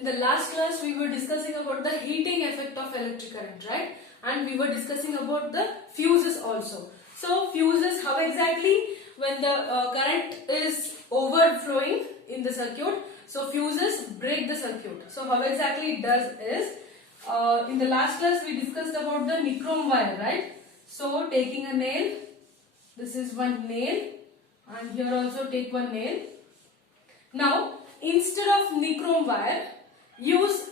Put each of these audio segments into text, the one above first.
In the last class, we were discussing about the heating effect of electric current, right? And we were discussing about the fuses also. So fuses, how exactly when the current is overflowing in the circuit, so fuses break the circuit. So how exactly it does is, in the last class we discussed about the nichrome wire, right? So taking a nail, this is one nail, and here also take one nail. Now instead of nichrome wire, use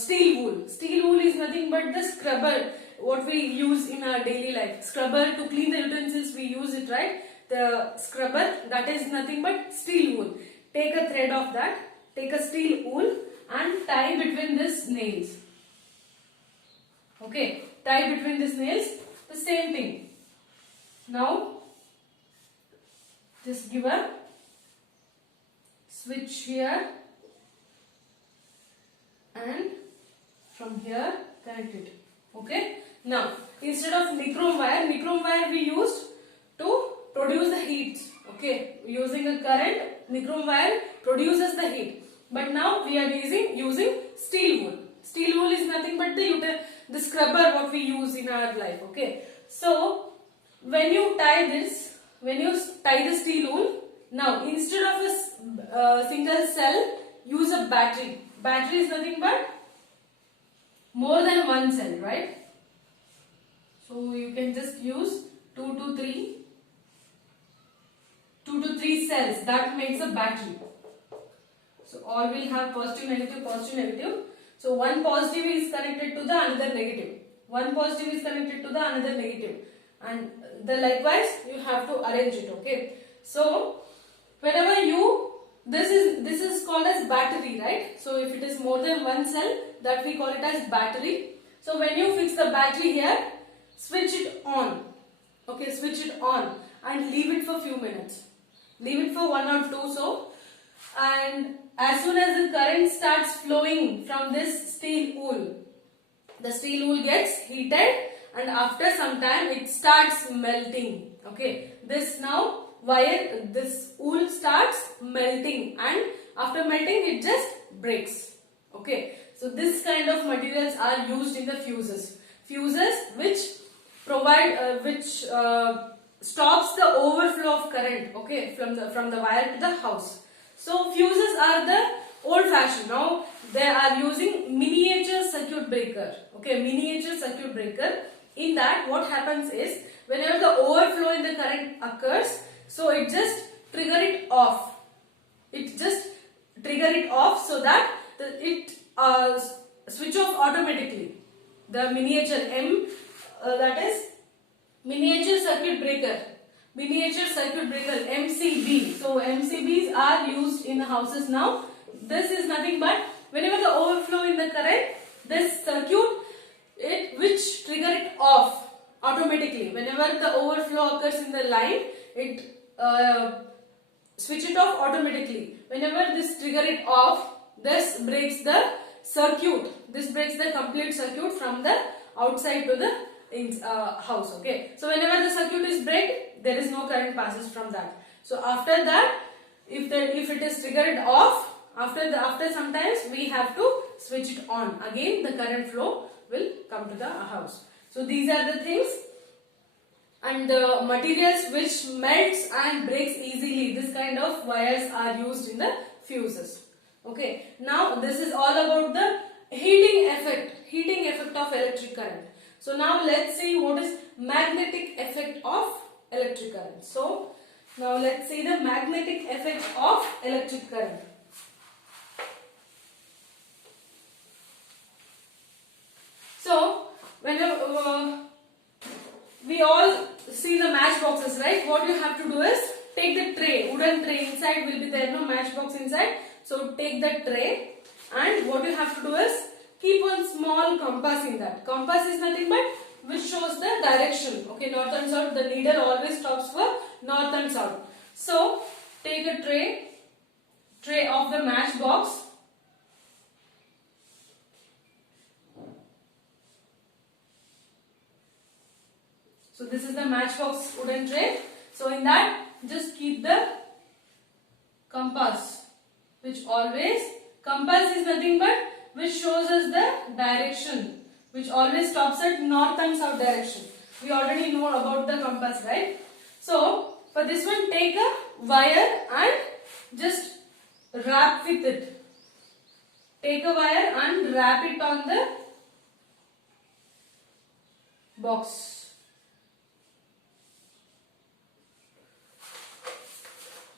steel wool. Steel wool is nothing but the scrubber, what we use in our daily life. Scrubber to clean the utensils, we use it, right? The scrubber, that is nothing but steel wool. Take a thread of that, take a steel wool and tie between these nails. Okay, tie between these nails, the same thing. Now just give a switch here and from here connect it. Okay. Now instead of nichrome wire we used to produce the heat. Okay, using a current, nichrome wire produces the heat. But now we are using steel wool. Steel wool is nothing but the scrubber what we use in our life. Okay. So when you tie the steel wool, now instead of a single cell, use a battery. Battery is nothing but more than one cell, right? So you can just use 2 to 3 cells. That makes a battery. So all will have positive, negative, positive, negative. So one positive is connected to the another negative. One positive is connected to the another negative. And likewise you have to arrange it. Okay. So whenever this is called as battery, right? So if it is more than one cell, that we call it as battery. So when you fix the battery here, switch it on. Okay, switch it on and leave it for few minutes. Leave it for 1 or 2 so. And as soon as the current starts flowing from this steel wool, the steel wool gets heated and after some time it starts melting. Okay, this wool starts melting and after melting it just breaks. Okay, so this kind of materials are used in the fuses. Fuses which provide stops the overflow of current, okay, from the wire to the house. So fuses are the old fashioned. Now they are using miniature circuit breaker. Okay, miniature circuit breaker. In that what happens is, whenever the overflow in the current occurs, so it just trigger it off. It just trigger it off so that it switch off automatically. The miniature that is miniature circuit breaker. Miniature circuit breaker, MCB. So MCBs are used in the houses now. This is nothing but whenever the overflow in the current, this circuit which trigger it off automatically. Whenever the overflow occurs in the line, it switch it off automatically. Whenever this trigger it off, this breaks the circuit. This breaks the complete circuit from the outside to the house. Okay. So whenever the circuit is break, there is no current passes from that. So after that, if it is triggered off, after sometimes we have to switch it on. Again the current flow will come to the house. So these are the things. And the materials which melts and breaks easily, this kind of wires are used in the fuses. Okay. Now this is all about the heating effect of electric current. So now let's see what is magnetic effect of electric current. So now let's see the magnetic effect of electric current. So whenever we all see the matchboxes, right? What you have to do is take the tray, wooden tray, inside will be there no matchbox inside. So take the tray and what you have to do is keep one small compass in that. Compass is nothing but which shows the direction. Okay, north and south. The needle always stops for north and south. So take a tray of the matchbox. So this is the matchbox wooden tray. So in that just keep the compass which always Compass is nothing but which shows us the direction, which always stops at north and south direction. We already know about the compass, right? So for this one, take a wire and just wrap with it. Take a wire and wrap it on the box.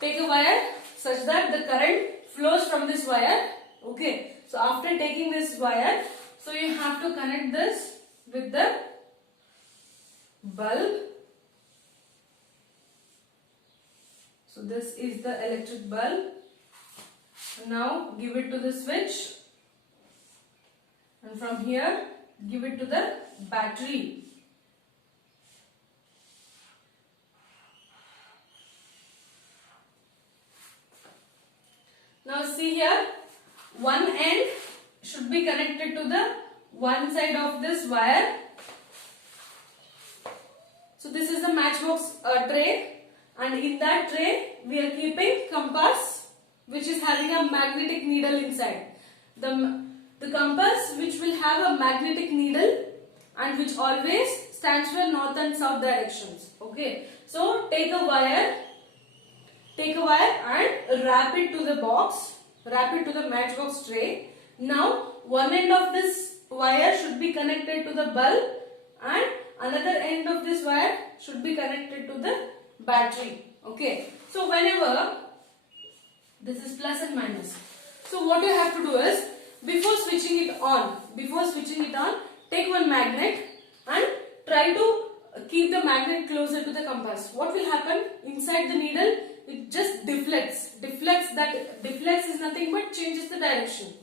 Take a wire such that the current flows from this wire. Okay. So after taking this wire, so you have to connect this with the bulb. So this is the electric bulb. Now give it to the switch, and from here give it to the battery. Now see here, one end should be connected to the one side of this wire. So this is the matchbox tray, and in that tray we are keeping compass, which is having a magnetic needle inside. The compass which will have a magnetic needle and which always stands for north and south directions. Okay. So take a wire and wrap it to the box, wrap it to the matchbox tray. Now one end of this wire should be connected to the bulb and another end of this wire should be connected to the battery. Okay. So whenever this is plus and minus. So what you have to do is, before switching it on, take one magnet and try to keep the magnet closer to the compass. What will happen? Inside the needle, it just deflects. Deflects is nothing but changes the direction.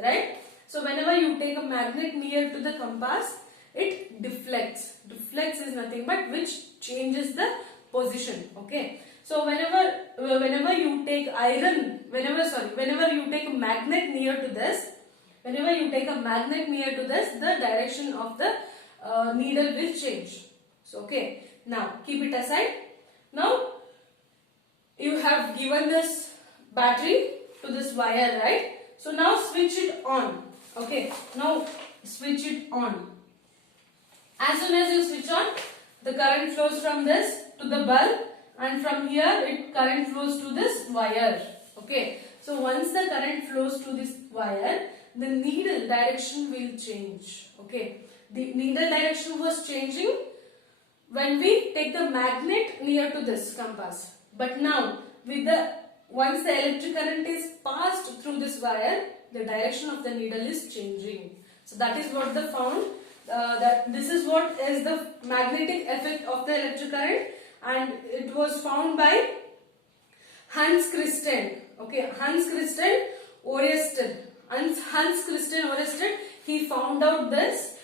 Right? So whenever you take a magnet near to the compass, it deflects. Deflects is nothing but which changes the position. Okay. So whenever you take whenever you take a magnet near to this, the direction of the needle will change. So okay, now keep it aside. Now you have given this battery to this wire, right? So now switch it on. Okay, now switch it on. As soon as you switch on, the current flows from this to the bulb, and from here current flows to this wire. Okay, so once the current flows to this wire, the needle direction will change. Okay, the needle direction was changing when we take the magnet near to this compass. But now once the electric current is passed through this wire, the direction of the needle is changing. So that is what they found. This is what is the magnetic effect of the electric current, and it was found by Hans Christian. Okay, Hans Christian Oersted. Hans Christian Oersted, he found out this.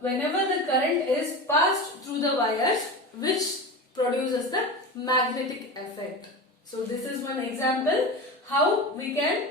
Whenever the current is passed through the wires, which produces the magnetic effect. So this is one example how we can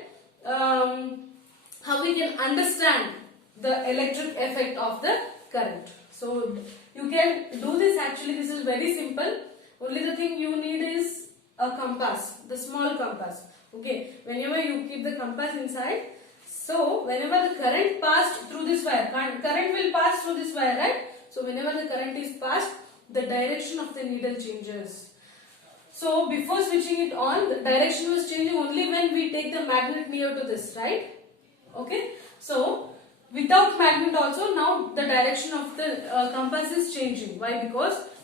understand the electric effect of the current. So you can do this. Actually, this is very simple. Only the thing you need is a compass, the small compass. Okay, whenever you keep the compass inside, so whenever the current passed through this wire, current will pass through this wire, right? So whenever the current is passed, the direction of the needle changes. So before switching it on, the direction was changing only when we take the magnet near to this, right? Okay, so without magnet also, now the direction of the compass is changing. Why?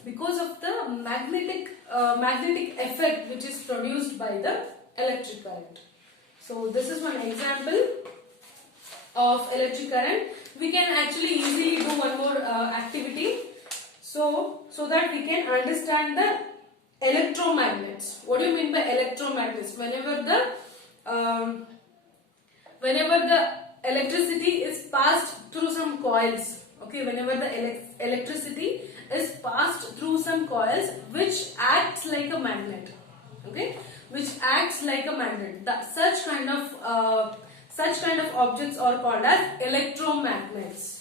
Because of the magnetic effect which is produced by the electric current. So this is one example of electric current. We can actually easily do one more activity, so that we can understand the electromagnets. What do you mean by electromagnets? Whenever the electricity is passed through some coils. Okay, whenever the electricity is passed through some coils which acts like a magnet. Okay, which acts like a magnet. Such kind of objects are called as electromagnets.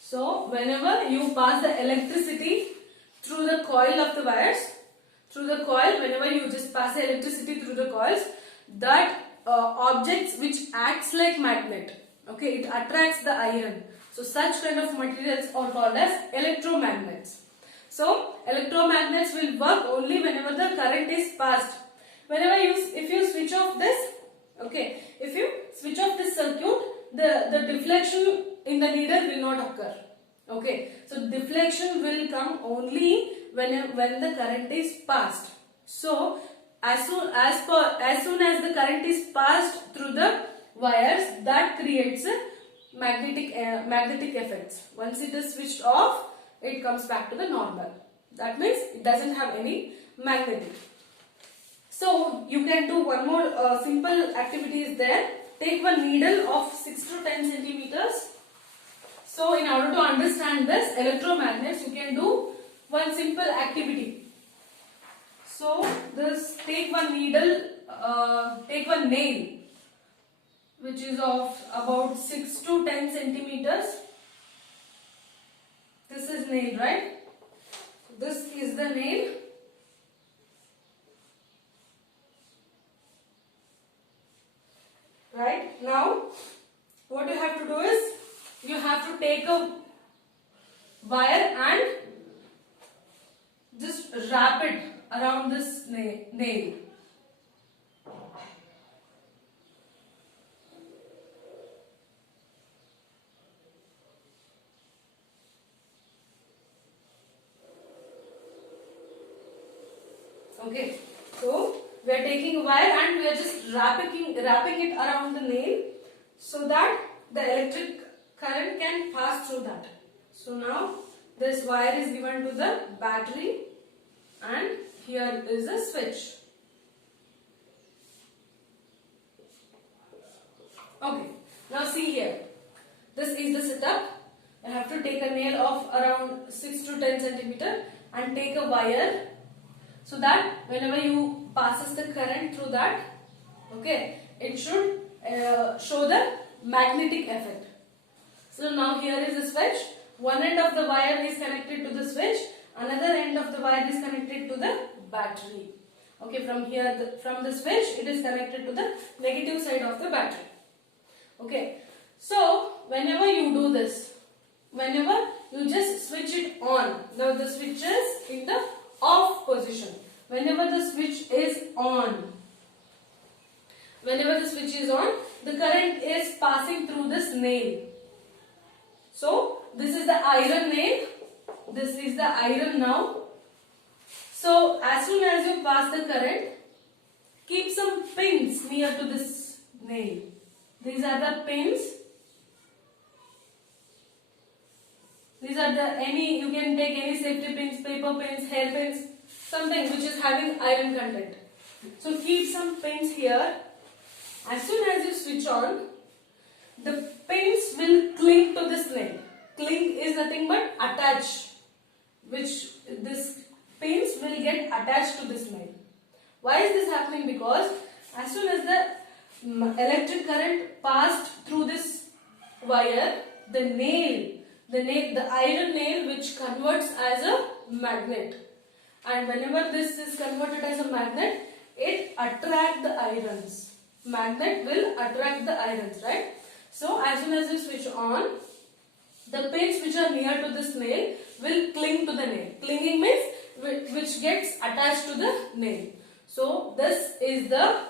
So whenever you pass the electricity through through the coil of the wires, through the coil, whenever you just pass the electricity through the coils, that objects which acts like magnet, okay, it attracts the iron. So such kind of materials are called as electromagnets. So electromagnets will work only whenever the current is passed. Whenever if you switch off this, okay, if you switch off this circuit, the deflection in the needle will not occur. Okay, so deflection will come only when the current is passed. So as soon as the current is passed through the wires, that creates a magnetic effects. Once it is switched off, it comes back to the normal. That means it doesn't have any magnetic. So you can do one more simple activity is there. Take one needle of 6 to 10 centimeters. So in order to understand this electromagnets, you can do one simple activity. So this, take one needle, take one nail which is of about 6 to 10 centimeters. This is nail, right? This is the nail. Right? Now, what you have to do is, you have to take a wire and just wrap it around this nail. Okay, so we are taking a wire and we are just wrapping it around the nail so that the electric current can pass through that. So now this wire is given to the battery and here is a switch. Okay, now see here. This is the setup. I have to take a nail of around 6 to 10 centimeter and take a wire so that whenever you passes the current through that, okay, it should show the magnetic effect. So now here is the switch. One end of the wire is connected to the switch. Another end of the wire is connected to the battery. Okay, from here, from the switch, it is connected to the negative side of the battery. Okay, so whenever you do this, whenever you just switch it on, now the switch is in the off position. Whenever the switch is on, whenever the switch is on, the current is passing through this nail. So this is the iron nail. This is the iron now. So as soon as you pass the current, keep some pins near to this nail. These are the pins. These are the you can take any safety pins, paper pins, hair pins, something which is having iron content. So keep some pins here. As soon as you switch on, the pins will cling to this nail. Cling is nothing but attach, which this pins will get attached to this nail. Why is this happening? Because as soon as the electric current passed through this wire, the iron nail which converts as a magnet, and whenever this is converted as a magnet, it attracts the irons. Magnet will attract the irons, right? So as soon as you switch on, the pins which are near to this nail will cling to the nail. Clinging means which gets attached to the nail. So this is the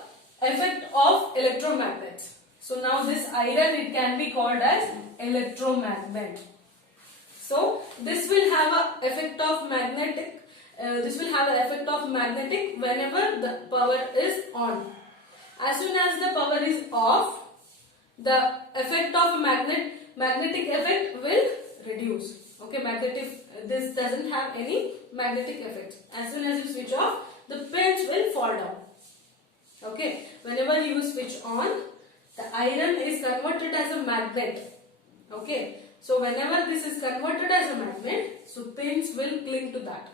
effect of electromagnets. So now this iron, it can be called as electromagnet. So this will have an effect of magnetic. Whenever the power is on. As soon as the power is off, the effect of magnetic effect will reduce. Okay, this doesn't have any magnetic effect. As soon as you switch off, the pins will fall down. Okay, whenever you switch on, the iron is converted as a magnet. Okay, so whenever this is converted as a magnet, so pins will cling to that.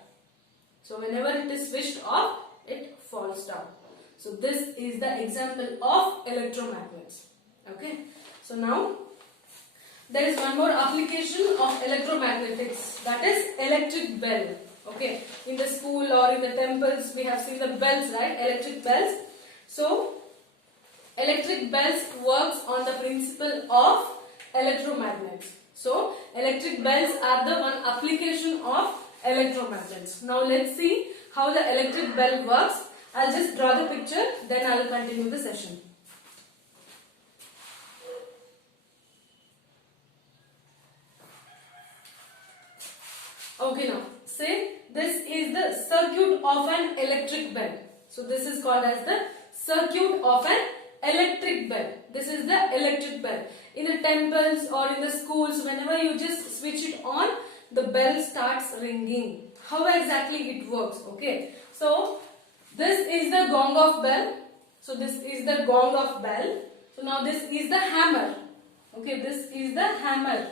So whenever it is switched off, it falls down. So this is the example of electromagnets. Okay, so now there is one more application of electromagnetics, that is electric bell. Okay, in the school or in the temples we have seen the bells, right? Electric bells. So electric bells works on the principle of electromagnets. So electric bells are the one application of electromagnets. Now let's see how the electric bell works. I'll just draw the picture, then I'll continue the session. Okay, now say this is the circuit of an electric bell. So this is called as the circuit of an electric bell. This is the electric bell. In the temples or in the schools, whenever you just switch it on, the bell starts ringing. How exactly it works? Okay, so this is the gong of bell. So this is the gong of bell. So now this is the hammer. Okay, this is the hammer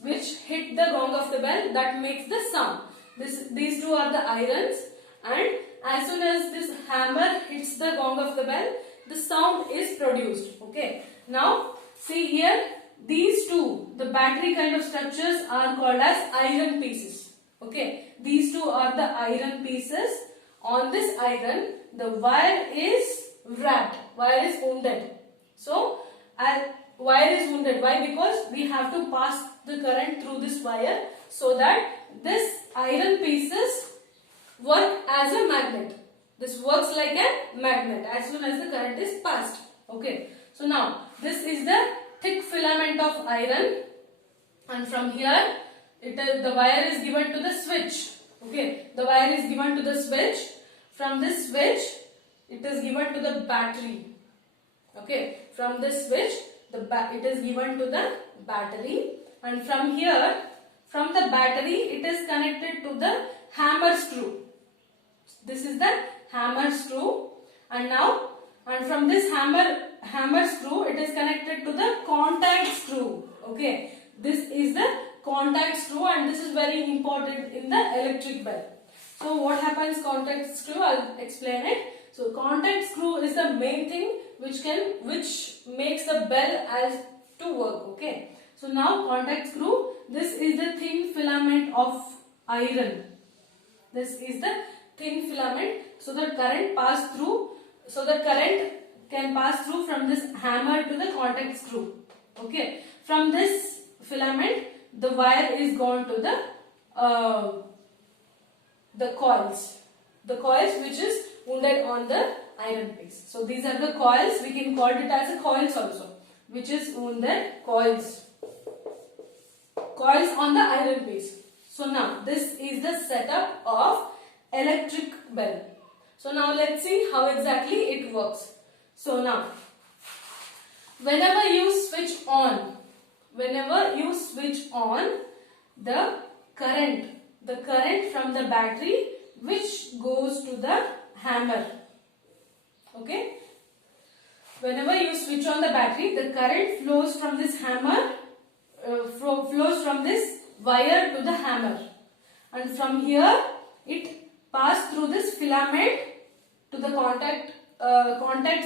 which hit the gong of the bell, that makes the sound. These two are the irons, and as soon as this hammer hits the gong of the bell, the sound is produced. Okay. Now see here, these two, the battery kind of structures are called as iron pieces. Okay. These two are the iron pieces. On this iron, the wire is wrapped. Wire is wounded. So wire is wounded. Why? Because we have to pass the current through this wire, so that this iron pieces work as a magnet. This works like a magnet as soon as the current is passed. Okay. So now this is the thick filament of iron, and from here the wire is given to the switch. Okay. The wire is given to the switch. From this switch it is given to the battery. Okay. From this switch it is given to the battery, and from here, from the battery, it is connected to the hammer screw. This is the hammer screw, and from this hammer screw, it is connected to the contact screw. Okay, this is the contact screw, and this is very important in the electric bell. So what happens contact screw? I'll explain it. So contact screw is the main thing which makes the bell as to work. Okay. So now contact screw, this is the thin filament of iron. This is the thin filament, so that current can pass through from this hammer to the contact screw. Okay. From this filament, the wire is gone to the coils. The coils which is wounded on the iron piece. So these are the coils. We can call it as a coils also, which is wounded coils. Coils on the iron piece. So now this is the setup of electric bell. So now let's see how exactly it works. So now whenever you switch on the current from the battery which goes to the hammer. Okay. Whenever you switch on the battery, the current flows from this hammer, flows from this wire to the hammer, and from here it passes through this filament to the contact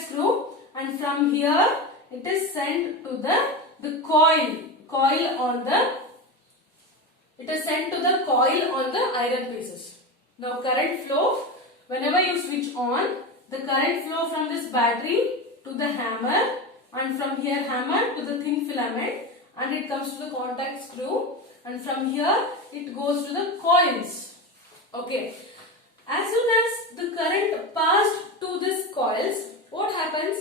screw, and from here it is sent to the coil on the iron pieces. Now current flow, whenever you switch on, the current flow from this battery to the hammer, and from here hammer to the thin filament, and it comes to the contact screw, and from here it goes to the coils. Okay. As soon as the current passed to this coils, what happens?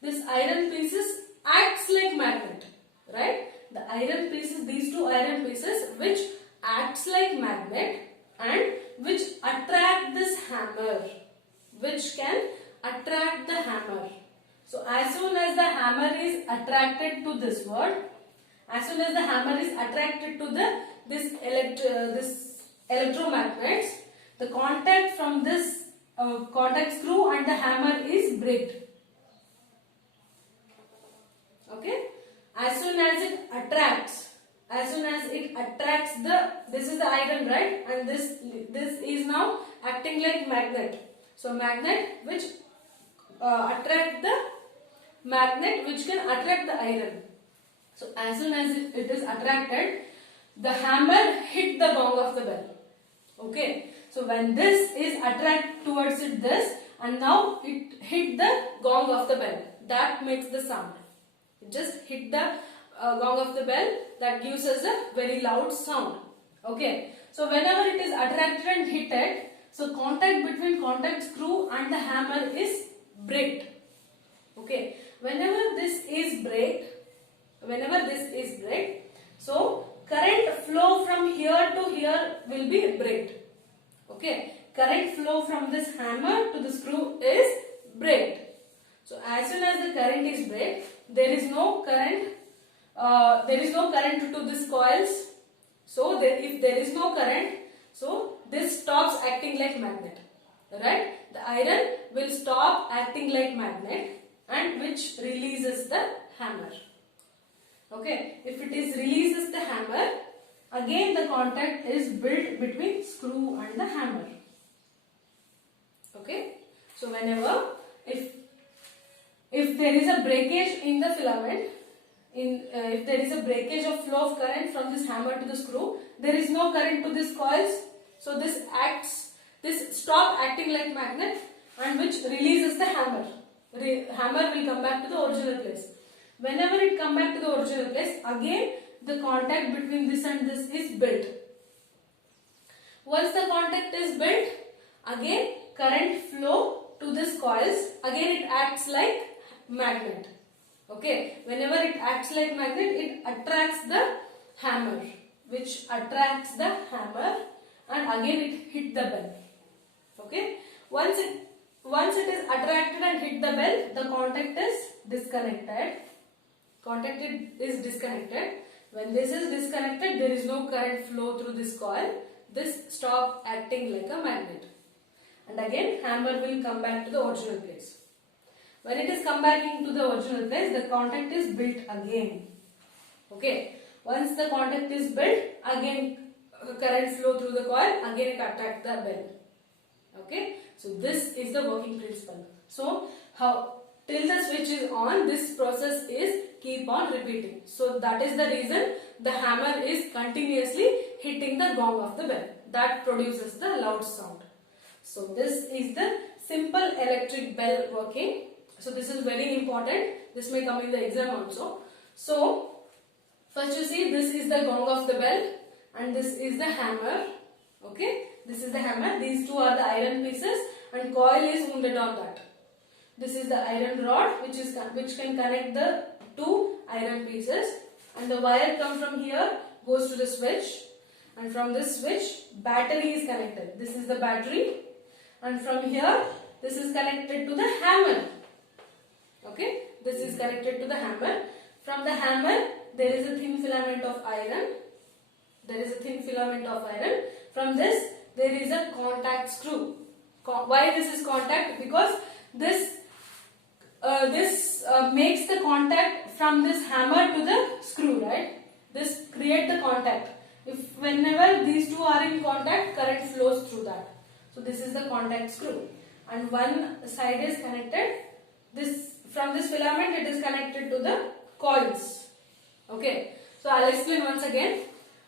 This iron pieces acts like magnet, right? The iron pieces, these two iron pieces which acts like magnet and which attract this hammer, which can attract the hammer. So as soon as the hammer is attracted to this this electromagnets, the contact from this contact screw and the hammer is break. Okay. As soon as it attracts this is the iron, right? And this is now acting like magnet. So magnet which can attract the iron. So as soon as it is attracted, the hammer hit the gong of the bell. Okay, so when this is attract towards it this, and now it hit the gong of the bell, that makes the sound. It just hit the gong of the bell, that gives us a very loud sound. Okay, so whenever it is attracted and hit it, so contact between contact screw and the hammer is braked. Okay, whenever this is braked, so current flow from here to here will be braked. Okay, current flow from this hammer to the screw is braked. So as soon as the current is braked, there is no current to this coils. So if there is no current, so this stops acting like magnet. Right? The iron will stop acting like magnet, and which releases the hammer. Okay, if it is releases the hammer, again the contact is built between screw and the hammer. Okay, so whenever if there is a breakage in the filament, if there is a breakage of flow of current from this hammer to the screw, there is no current to this coils, so this stop acting like magnet, and which releases the hammer. Hammer will come back to the original place. Whenever it come back to the original place, again the contact between this and this is built. Once the contact is built, again current flow to this coils, again it acts like magnet. Okay, whenever it acts like magnet, it attracts the hammer, which attracts the hammer, and again it hit the bell. Okay, once it is attracted and hit the bell, the contact is disconnected. When this is disconnected, there is no current flow through this coil. This stops acting like a magnet, and again hammer will come back to the original place. When it is come back into the original place, the contact is built again. Okay, once the contact is built, again current flow through the coil, again it attracts the bell. Okay, so this is the working principle. So till the switch is on, this process is keep on repeating. So that is the reason the hammer is continuously hitting the gong of the bell. That produces the loud sound. So this is the simple electric bell working. So this is very important. This may come in the exam also. So first you see, this is the gong of the bell and this is the hammer. Okay, this is the hammer. These two are the iron pieces and coil is wounded on that. This is the iron rod which can connect the two iron pieces, and the wire comes from here, goes to the switch, and from this switch battery is connected. This is the battery, and from here this is connected to the hammer. Okay, this is connected to the hammer. From the hammer there is a thin filament of iron. From this there is a contact screw. Why this is contact? Because this makes the contact from this hammer to the screw, right? This creates the contact. Whenever these two are in contact, current flows through that. So this is the contact screw, and one side is connected. From this filament it is connected to the coils. Okay, so I'll explain once again.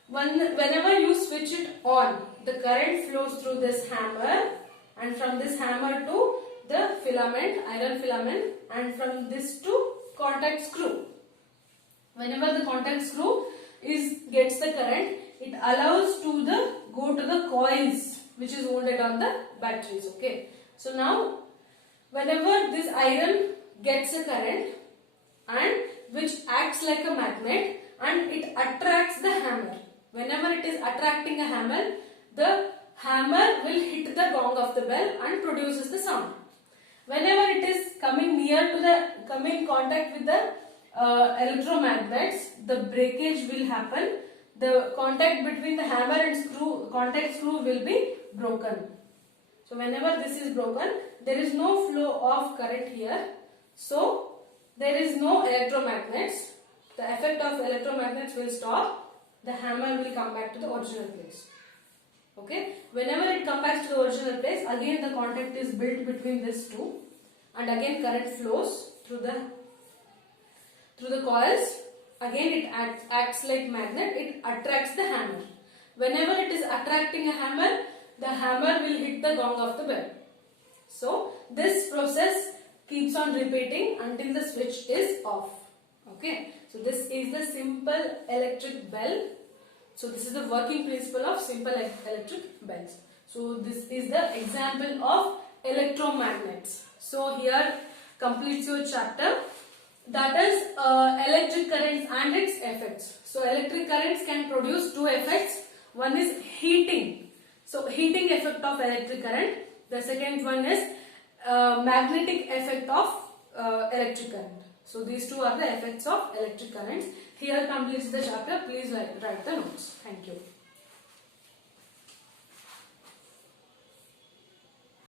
Whenever you switch it on, the current flows through this hammer, and from this hammer to the filament, iron filament, and from this to contact screw. Whenever the contact screw gets the current, it allows to go to the coils which is wounded on the batteries. Okay, so now whenever this iron gets a current and which acts like a magnet, and it attracts the hammer. Whenever it is attracting a hammer, the hammer will hit the gong of the bell and produces the sound. Whenever it is coming in contact with the electromagnets, the breakage will happen. The contact between the hammer and contact screw will be broken. So whenever this is broken, there is no flow of current here. So there is no electromagnets. The effect of electromagnets will stop. The hammer will come back to the original place. Okay, whenever it comes back to the original place, again the contact is built between these two, and again current flows through the coils. Again it acts like magnet. It attracts the hammer. Whenever it is attracting a hammer, the hammer will hit the gong of the bell. So this process keeps on repeating until the switch is off. Okay, so this is the simple electric bell. So this is the working principle of simple electric bells. So this is the example of electromagnets. So here completes your chapter, that is electric currents and its effects. So electric currents can produce two effects. One is heating. So heating effect of electric current. The second one is magnetic effect of electric current. So these two are the effects of electric currents. Here completes the chapter. Please write the notes. Thank you.